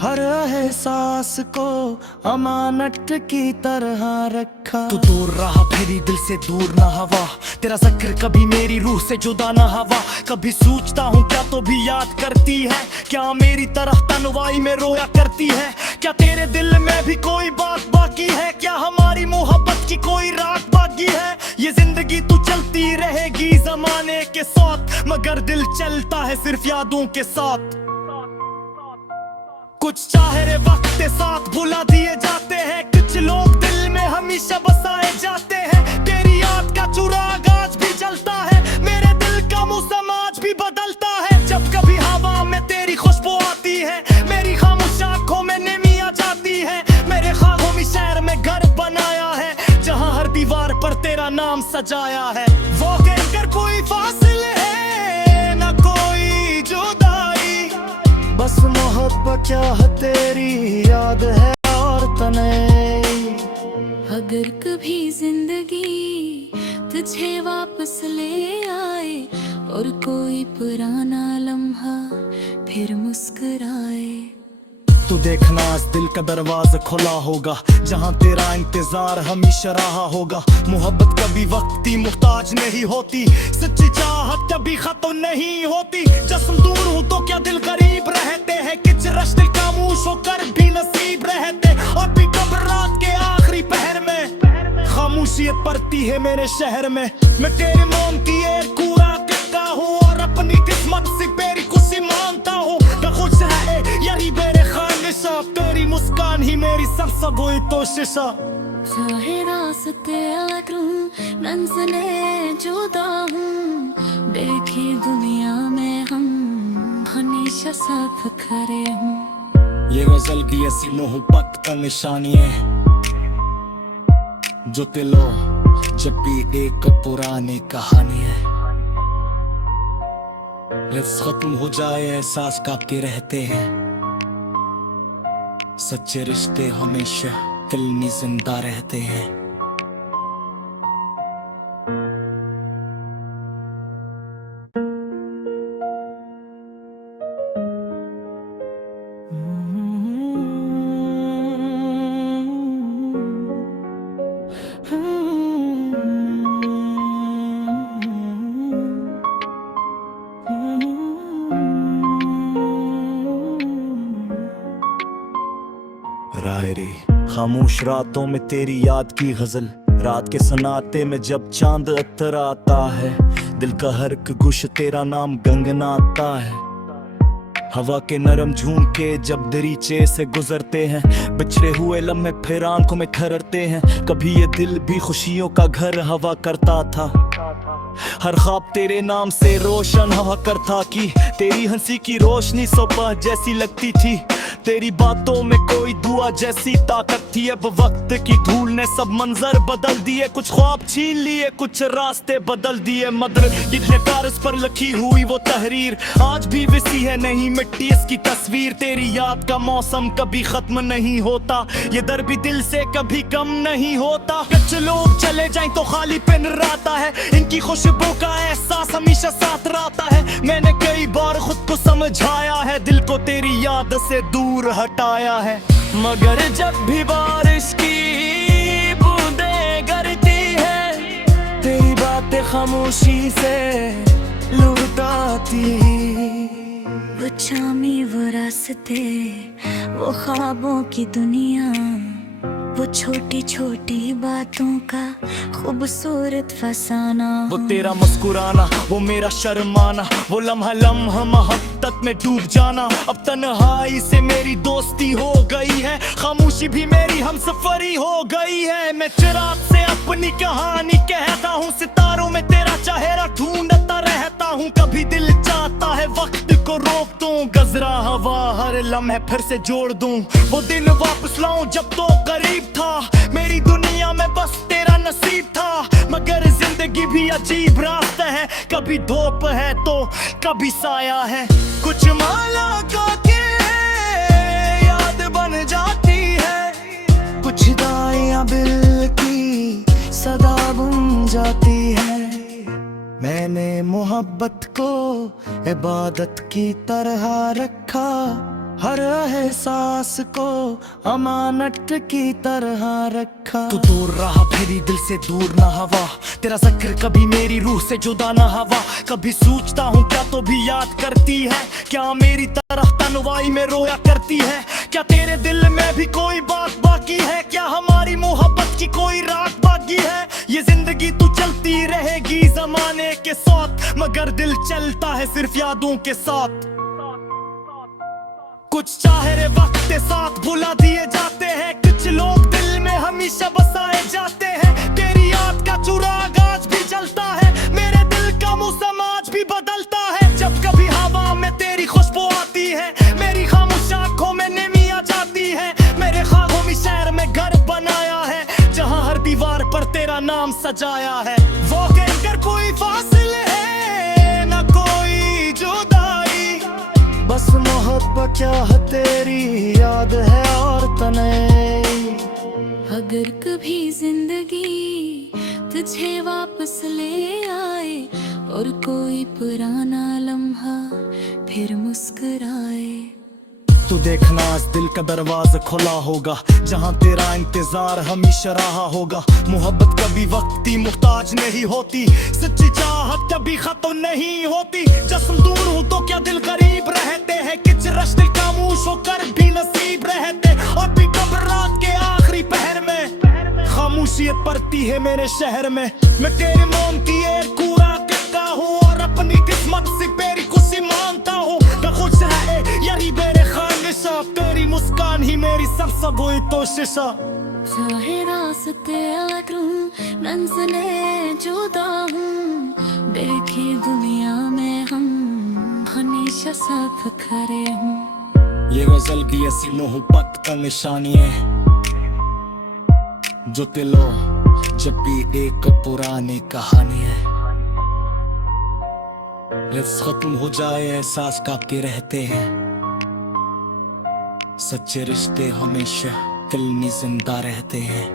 हर एहसास को अमानत की तरह रखा। तू दूर रहा फिर दिल से दूर ना हवा, तेरा जिक्र कभी मेरी रूह से जुदा ना हवा। कभी सोचता हूँ क्या तो भी याद करती है, क्या मेरी तरह तन्हाई में रोया करती है। क्या तेरे दिल में भी कोई बात बाकी है, क्या हमारी मोहब्बत की कोई रात बाकी है। ये जिंदगी तू चलती रहेगी जमाने के साथ, मगर दिल चलता है सिर्फ यादों के साथ। कुछ चाहे वक्त के साथ भुला दिए जाते हैं, कुछ लोग दिल में हमेशा बसाए जाते हैं। तेरी याद का चिराग आज भी जलता है, मेरे दिल का मौसम आज भी बदलता है। जब कभी हवा में तेरी खुशबू आती है, मेरी खामोश आंखों में नमी आ जाती है। मेरे ख्वाबों में शहर में घर बनाया है, जहाँ हर दीवार पर तेरा नाम सजाया है। वो कहकर कोई फासिले है न कोई जुदाई, बस मोहब्बत क्या है तेरी याद है और तन्हाई। अगर कभी जिंदगी तुझे वापस ले आए और कोई पुराना लम्हा फिर मुस्कुराए, तू देखना इस दिल का दरवाजा खुला होगा, जहाँ तेरा इंतजार हमेशा रहा होगा। मोहब्बत कभी वक्त की मुहताज नहीं होती, सच्ची चाहत कभी खत्म नहीं होती। जिस्म दूर हो तो क्या दिल करीब रहते हैं, किच रश दिल खामोश होकर भी नसीब रहते। और भी कब रात के आखिरी पहर में खामोशियत पड़ती है मेरे शहर में। मैं तेरे मोम की एक कूड़ा करता हूँ और अपनी किस्मत से मेरी खुशी मानता हूँ। मैं खुश है यही मेरे ख्वाहिशा, तेरी मुस्कान ही मेरी सब हुई कोशिशा। चाहे रास्ते अलग रूं, मंजिलें जुदा हूँ, देखी दुनिया में हम हमेशा साथ खड़े हूँ। ये गजल भी ऐसी मोहब्बत का निशानी है, जो दिलो जब भी एक पुरानी कहानी है। लफ्ज़ खत्म हो जाए एहसास कांपते रहते हैं, सच्चे रिश्ते हमेशा दिल में जिंदा रहते हैं। रायरी खामोश रातों में तेरी याद की गजल, रात के सन्नाटे में जब चांद अत्तर आता है, दिल का हर एक गुश तेरा नाम गंगनाता है। हवा के नरम झूमके जब दरीचे से गुजरते हैं, बिछड़े हुए लम्हे फिर आंखों में ठहरते हैं। कभी ये दिल भी खुशियों का घर हवा करता था, हर ख्वाब तेरे नाम से रोशन हवा करता कि तेरी हंसी की रोशनी सुबह जैसी लगती थी, तेरी बातों में कोई दुआ जैसी ताकत थी। अब वक्त की धूल ने सब मंजर बदल दिए, कुछ ख्वाब छीन लिए, कुछ रास्ते बदल दिए। मदर इतने कागज पर लिखी हुई वो तहरीर आज भी वैसी है, नहीं मिट्टी इसकी तस्वीर। तेरी याद का मौसम कभी खत्म नहीं होता, ये दर्द भी दिल से कभी कम नहीं होता। कुछ लोग चले जाएं तो खाली पिन रहता है, इनकी खुशबू का एहसास हमेशा साथ रहता है। मैंने कई बार खुद को समझाया है, दिल को तेरी याद से दूर हटाया है, मगर जब भी बारिश की बूंदें गिरती है, तेरी बातें खामोशी से लुटाती। वो चामी वो रास्ते, वो ख्वाबों की दुनिया, वो छोटी छोटी बातों का खूबसूरत फसाना। वो तेरा मुस्कुराना, वो मेरा शर्माना, वो लम्हा लम्हा मोहब्बत में डूब जाना। अब तन्हाई से मेरी दोस्ती हो गई है, खामोशी भी मेरी हमसफरी हो गई है। मैं चिराग से अपनी कहानी कहता हूँ, सितारों में तेरा चेहरा ढूंढता रहता हूँ। कभी दिल चाहता है वक्त को रोक दूं, गजरा हवा हर लम्हे फिर से जोड़ दूं। वो दिन वापस लाऊं जब तो करीब था, मेरी दुनिया में बस तेरा नसीब था। मगर जिंदगी भी अजीब रास्ता है, कभी धूप है तो कभी साया है। कुछ माला का के याद बन जाती है, कुछ दाइयां बिल की सदा बुन जाती है। मैंने मोहब्बत को इबादत की तरह रखा, हर एहसास को अमानत की तरह रखा। तू दूर रहा फिर दिल से दूर ना हवा, तेरा जिक्र कभी मेरी रूह से जुदा ना हवा। कभी सोचता हूँ क्या तो भी याद करती है, क्या मेरी तरह तन्हाई में रोया करती है। क्या तेरे दिल में भी कोई बात बाकी है, क्या हमारी मोहब्बत की कोई रात बाकी है। ये जिंदगी तू चलती रहेगी जमाने के साथ, मगर दिल चलता है सिर्फ यादों के साथ। कुछ चाहे वक्त के साथ भुला दिए जाते हैं, कुछ लोग दिल में हमेशा बसाए जाते हैं। तेरी याद का चिराग आज भी जलता है, मेरे दिल का मौसम आज भी बदलता है। जब कभी हवा में तेरी खुशबू आती है, मेरी खामोश आंखों में नमी आ जाती है। मेरे ख्वाबों में शहर में घर बनाया है, जहाँ हर दीवार पर तेरा नाम सजाया है। वो कहकर कोई फासले है न कोई जुदाई, बस मोहब्बत क्या है तेरी याद है और तन्हाई। अगर कभी जिंदगी तुझे वापस ले आए और कोई पुराना लम्हा फिर मुस्कुराए, तू देखना आज दिल का दरवाजा खुला होगा, जहाँ तेरा इंतजार हमेशा रहा होगा। मोहब्बत कभी वक्त की मुहताज नहीं होती, सच्ची चाहत कभी खत्म नहीं होती। जिस्म दूर हो तो क्या दिल करीब रहते हैं, किच रश्ते खामोश होकर भी नसीब रहते। और भी कब रात के आखिरी पहर में खामोशियत पड़ती है मेरे शहर में। मैं तेरे मोम की एक कूड़ा करता हूँ और अपनी किस्मत से तेरी खुशी मांगता हूँ। मैं खुश रहे यही मेरे खानिशा, तेरी मुस्कान ही मेरी सब हुई कोशिशा। चाहे रास्ते अलग रूं, मंजिलें जुदा हूँ, देखी दुनिया में हम हमेशा साथ खड़े हूँ। ये गजल भी ऐसी मोहब्बत का निशानी है, जो दिलो जब भी एक पुरानी कहानी है। लफ्ज़ खत्म हो जाए एहसास काफी रहते हैं, सच्चे रिश्ते हमेशा दिल में जिंदा रहते हैं।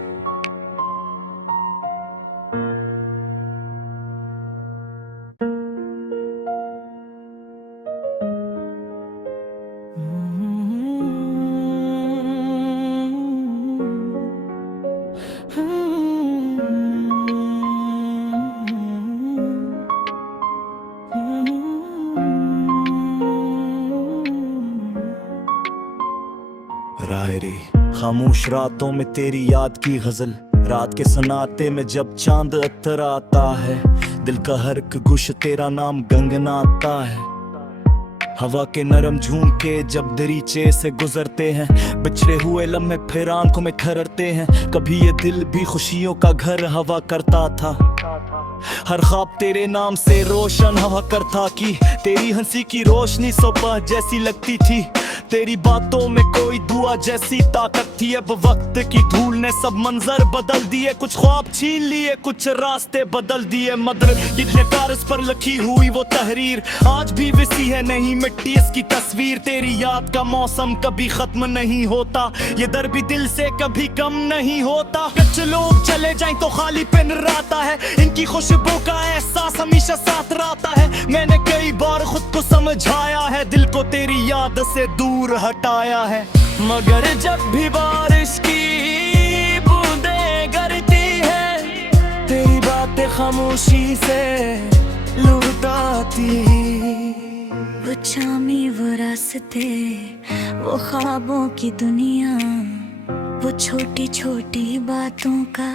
राहरी खामोश रातों में तेरी याद की गजल, रात के सन्नाटे में जब चांद अत्तर आता है, दिल का हर एक गुश तेरा नाम गंगनाता है। हवा के नरम झोंके जब दरीचे से गुजरते हैं, बिछड़े हुए लम्हे फिर आंखों में ठहरते हैं। कभी ये दिल भी खुशियों का घर हवा करता था, हर ख्वाब तेरे नाम से रोशन हवा करता कि तेरी हंसी की रोशनी सुबह जैसी लगती थी, तेरी बातों में कोई दुआ जैसी ताकत थी। अब वक्त की धूल ने सब मंजर बदल दिए, कुछ ख्वाब छीन लिए, कुछ रास्ते बदल दिए। मदर इतने कागज पर लिखी हुई वो तहरीर आज भी वैसी है, नहीं मिट्टी इसकी तस्वीर। तेरी याद का मौसम कभी खत्म नहीं होता, ये दर्द भी दिल से कभी कम नहीं होता। कुछ लोग चले जाएं तो खाली पिन रहता है, इनकी खुशबू का एहसास हमेशा साथ रहता है। मैंने कई बार खुद को समझाया है, दिल को तेरी याद से दूर हटाया है, मगर जब भी बारिश की बूंदें गिरती है, तेरी बातें खामोशी से लुटाती। वो चामी वो रास्ते, वो ख्वाबों की दुनिया, वो छोटी छोटी बातों का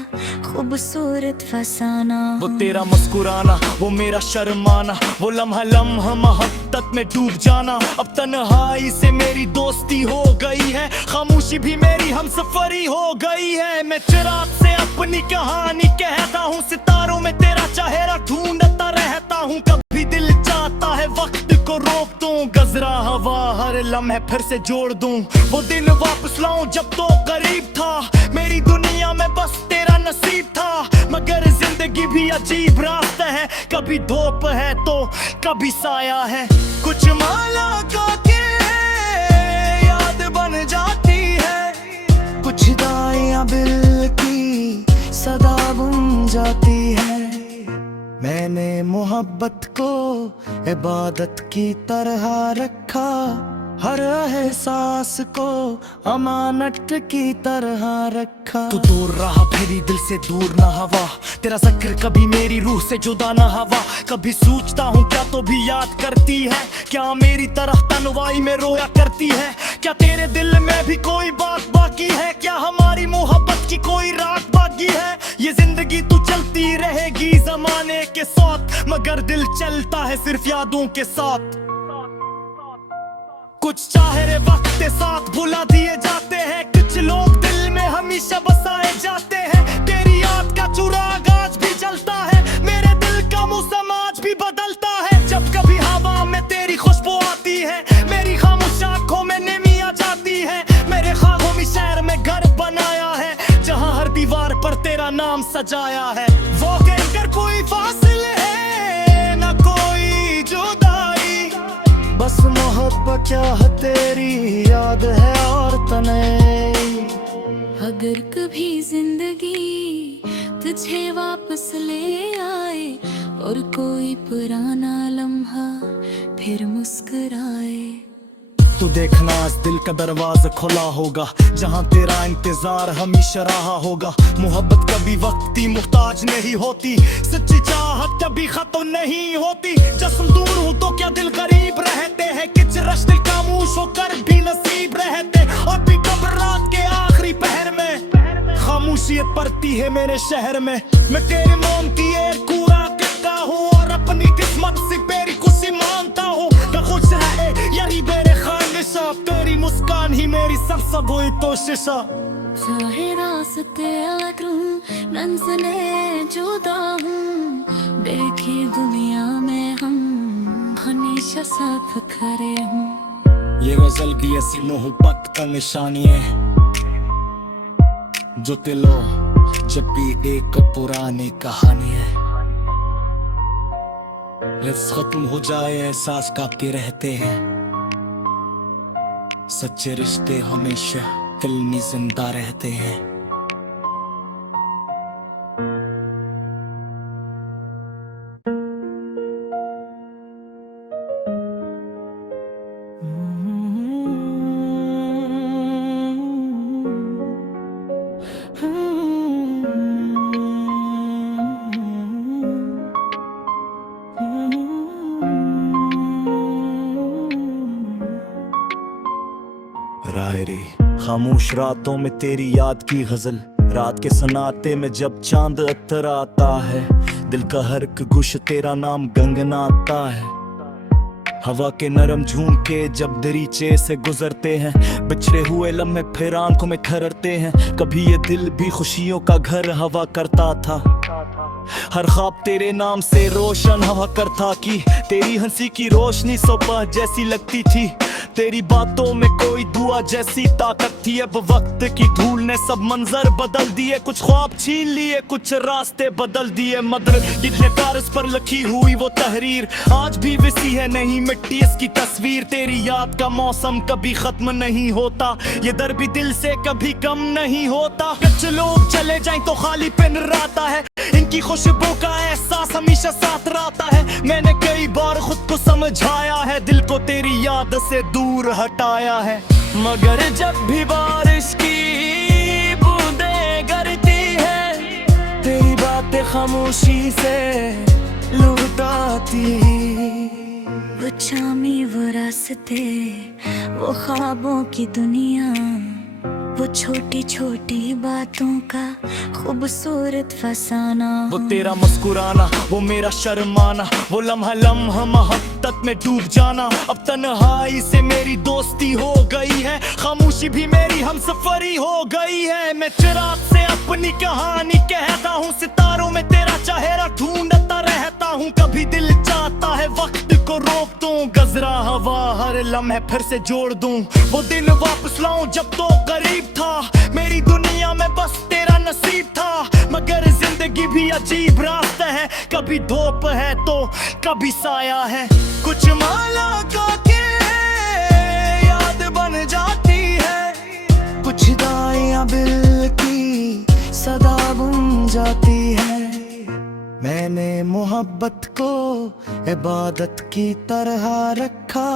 खूबसूरत फसाना। वो तेरा मुस्कुराना, वो मेरा शर्माना, वो लम्हा लम्हा मोहब्बत में डूब जाना। अब तन्हाई से मेरी दोस्ती हो गई है, खामोशी भी मेरी हमसफरी हो गई है। मैं चिराग से अपनी कहानी कहता हूँ, सितारों में तेरा चेहरा ढूंढता रहता हूँ। कभी दिल चाहता है वक्त को रोक दूं, गजरा हवा हर लम्हे फिर से जोड़ दूं। वो दिन वापस लाऊं जब तो करीब था, मेरी दुनिया में बस तेरा नसीब था। मगर जिंदगी भी अजीब रास्ता है, कभी धूप है तो कभी साया है। कुछ माला का के याद बन जाती है, कुछ दाइयां बिल की सदा बुन जाती है। मैंने मोहब्बत को इबादत की तरह रखा, हर एहसास को अमानत की तरह रखा। तू दूर रहा फिर दिल से दूर ना हवा, तेरा जिक्र कभी मेरी रूह से जुदा ना हवा। कभी सोचता हूँ क्या तो भी याद करती है, क्या मेरी तरह तन्हाई में रोया करती है। क्या तेरे दिल में भी कोई बात बाकी है, क्या हमारी मोहब्बत की कोई रात बाकी है। ये जिंदगी तू चलती रहेगी जमाने के साथ, मगर दिल चलता है सिर्फ यादों के साथ। कुछ चाहे वक्त के साथ भुला दिए जाते हैं, कुछ लोग दिल में हमेशा बसाए जाते हैं। तेरी याद का चिराग आज भी जलता है, मेरे दिल का मौसम आज भी बदलता है। जब कभी हवा में तेरी खुशबू आती है, मेरी खामोश आंखों में नमी आ जाती है। मेरे ख्वाबों में शहर में घर बनाया है, जहाँ हर दीवार पर तेरा नाम सजाया है। वो कहकर कोई फासले है न कोई जुदाई, बस मोहब्बत क्या है तेरी याद है और तन्हाई। अगर कभी जिंदगी तुझे वापस ले आए और कोई पुराना लम्हा फिर मुस्कुराए, तू देखना आज दिल का दरवाजा खुला होगा, जहाँ तेरा इंतजार हमेशा रहा होगा। मोहब्बत कभी वक्त की मुहताज नहीं होती, सच्ची चाहत कभी खत्म नहीं होती। जिस्म दूर हो तो क्या दिल करीब रहते हैं, किच रश्ते खामोश होकर भी नसीब रहते। और भी कब रात के आखिरी पहर में खामोशियत पड़ती है मेरे शहर में। मैं तेरे मोम की एक कूड़ा करता हूँ और अपनी किस्मत से तेरी खुशी मांगता हूँ। मैं खुश रहे यही मेरे ख्वाहिशा, तेरी मुस्कान ही मेरी सब हुई कोशिशा। चाहे रास्ते अलग रूं, मंजिलें जुदा हूँ, देखी दुनिया में हम हमेशा साथ खड़े हूँ। ये गजल भी ऐसी मोहब्बत का निशानी है, जो दिलों जब भी एक पुरानी कहानी है। लफ्ज़ खत्म हो जाए एहसास कांपते रहते हैं, सच्चे रिश्ते हमेशा दिल में जिंदा रहते हैं। राहरी खामोश रातों में तेरी याद की गजल, रात के सन्नाटे में जब चांद अत्तर आता है, दिल का हर एक गुश तेरा नाम गंगनाता है। हवा के नरम झूमके जब दरीचे से गुजरते हैं, बिछड़े हुए लम्हे फिर आंखों में ठहरते हैं। कभी ये दिल भी खुशियों का घर हवा करता था, हर ख्वाब तेरे नाम से रोशन हवा करता कि तेरी हंसी की रोशनी सुबह जैसी लगती थी, तेरी बातों में कोई दुआ जैसी ताकत थी। अब वक्त की धूल ने सब मंजर बदल दिए, कुछ ख्वाब छीन लिए, कुछ रास्ते बदल दिए। मदर इतने कागज पर लिखी हुई वो तहरीर आज भी वैसी है, नहीं मिट्टी इसकी तस्वीर। तेरी याद का मौसम कभी खत्म नहीं होता, ये दर्द भी दिल से कभी कम नहीं होता। कुछ लोग चले जाएं तो खाली पिन रहता है, इनकी खुशबू का एहसास हमेशा साथ रहता है। मैंने कई बार खुद को समझाया है, दिल को तेरी याद से दूर हटाया है, मगर जब भी बारिश की बूंदें गिरती है, तेरी बातें खामोशी से लुटाती। वो चामी वो रास्ते, वो ख्वाबों की दुनिया, वो छोटी छोटी बातों का खूबसूरत फसाना। वो तेरा मुस्कुराना, वो मेरा शर्माना, वो लम्हा लम्हा मोहब्बत में डूब जाना। अब तन्हाई से मेरी दोस्ती हो गई है, खामोशी भी मेरी हमसफरी हो गई है। मैं चिराग से अपनी कहानी कहता हूँ, सितारों में तेरा चेहरा ढूंढता रहता हूँ। कभी दिल चाहता है वक्त को रोक दूं, गजरा हवा हर लम्हे फिर से जोड़ दूं। वो दिन वापस लाऊं जब तो करीब था, मेरी दुनिया में बस तेरा नसीब था। मगर जिंदगी भी अजीब रास्ता है, कभी धूप है तो कभी साया है। कुछ माला का के याद बन जाती है, कुछ दाइयां बिल की सदा बुन जाती है। मैंने मोहब्बत को इबादत की तरह रखा,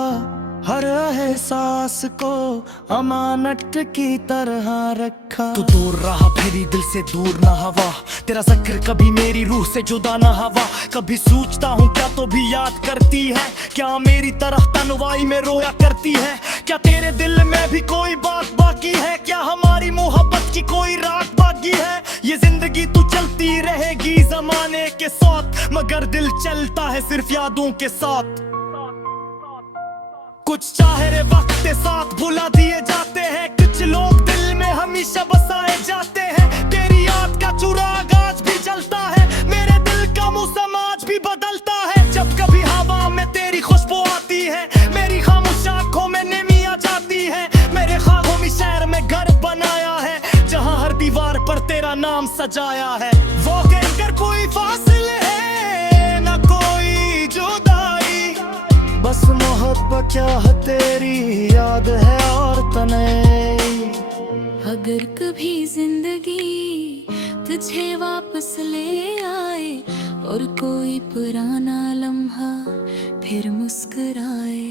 हर एहसास को अमानत की तरह रखा। तू दूर रहा फिर दिल से दूर ना हवा, तेरा जिक्र कभी मेरी रूह से जुदा ना हवा। कभी सोचता हूँ क्या तो भी याद करती है, क्या मेरी तरह तन्हाई में रोया करती है। क्या तेरे दिल में भी कोई बात बाकी है, क्या हमारी मोहब्बत की कोई रात बाकी है। ये जिंदगी तू चलती रहेगी जमाने के साथ, मगर दिल चलता है सिर्फ यादों के साथ। कुछ चाहे वक्त के साथ भुला दिए जाते हैं, कुछ लोग दिल में हमेशा बसाए जाते हैं। तेरी याद का चिराग आज भी जलता है, मेरे दिल का मौसम आज भी बदलता है। जब कभी हवा में तेरी खुशबू आती है, मेरी खामोश आंखों में नमी आ जाती है। मेरे ख्वाबों में शहर में घर बनाया है, जहाँ हर दीवार पर तेरा नाम सजाया है। वो कहकर कोई फासले है न कोई जुदाई, बस मोहब्बत क्या है तेरी याद है और तन्हाई। अगर कभी जिंदगी तुझे वापस ले आए और कोई पुराना लम्हा फिर मुस्कुराए,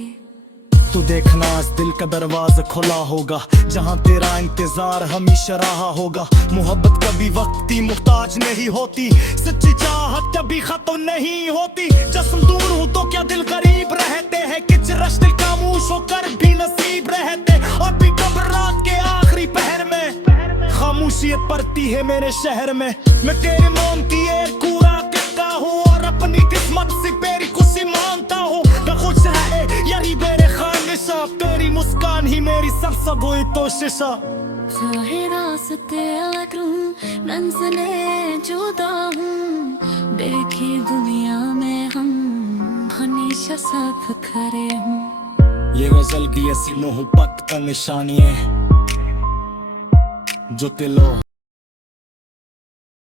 तू देखना आज दिल का दरवाजा खुला होगा, जहाँ तेरा इंतजार हमेशा रहा होगा। मोहब्बत कभी वक्त की मुहताज नहीं होती, सच्ची चाहत कभी खत्म नहीं होती। जिस्म दूर हो तो क्या दिल करीब रहते हैं, किच रश्ते खामोश होकर भी नसीब रहते। और भी कब रात के आखिरी पहर में खामोशियत पड़ती है मेरे शहर में। मैं तेरे मोम की एक कूड़ा करता हूँ और अपनी किस्मत से तेरी खुशी मांगता हूँ। मैं खुश रहे यही मेरे खानिशा, तेरी मुस्कान ही मेरी सब हुई कोशिशा। चाहे रास्ते अलग रूं, मंजिलें जुदा हूँ, देखी दुनिया में हम हमेशा साथ खड़े हूँ। ये गजल भी ऐसी मोहब्बत का निशानी है, जो दिलों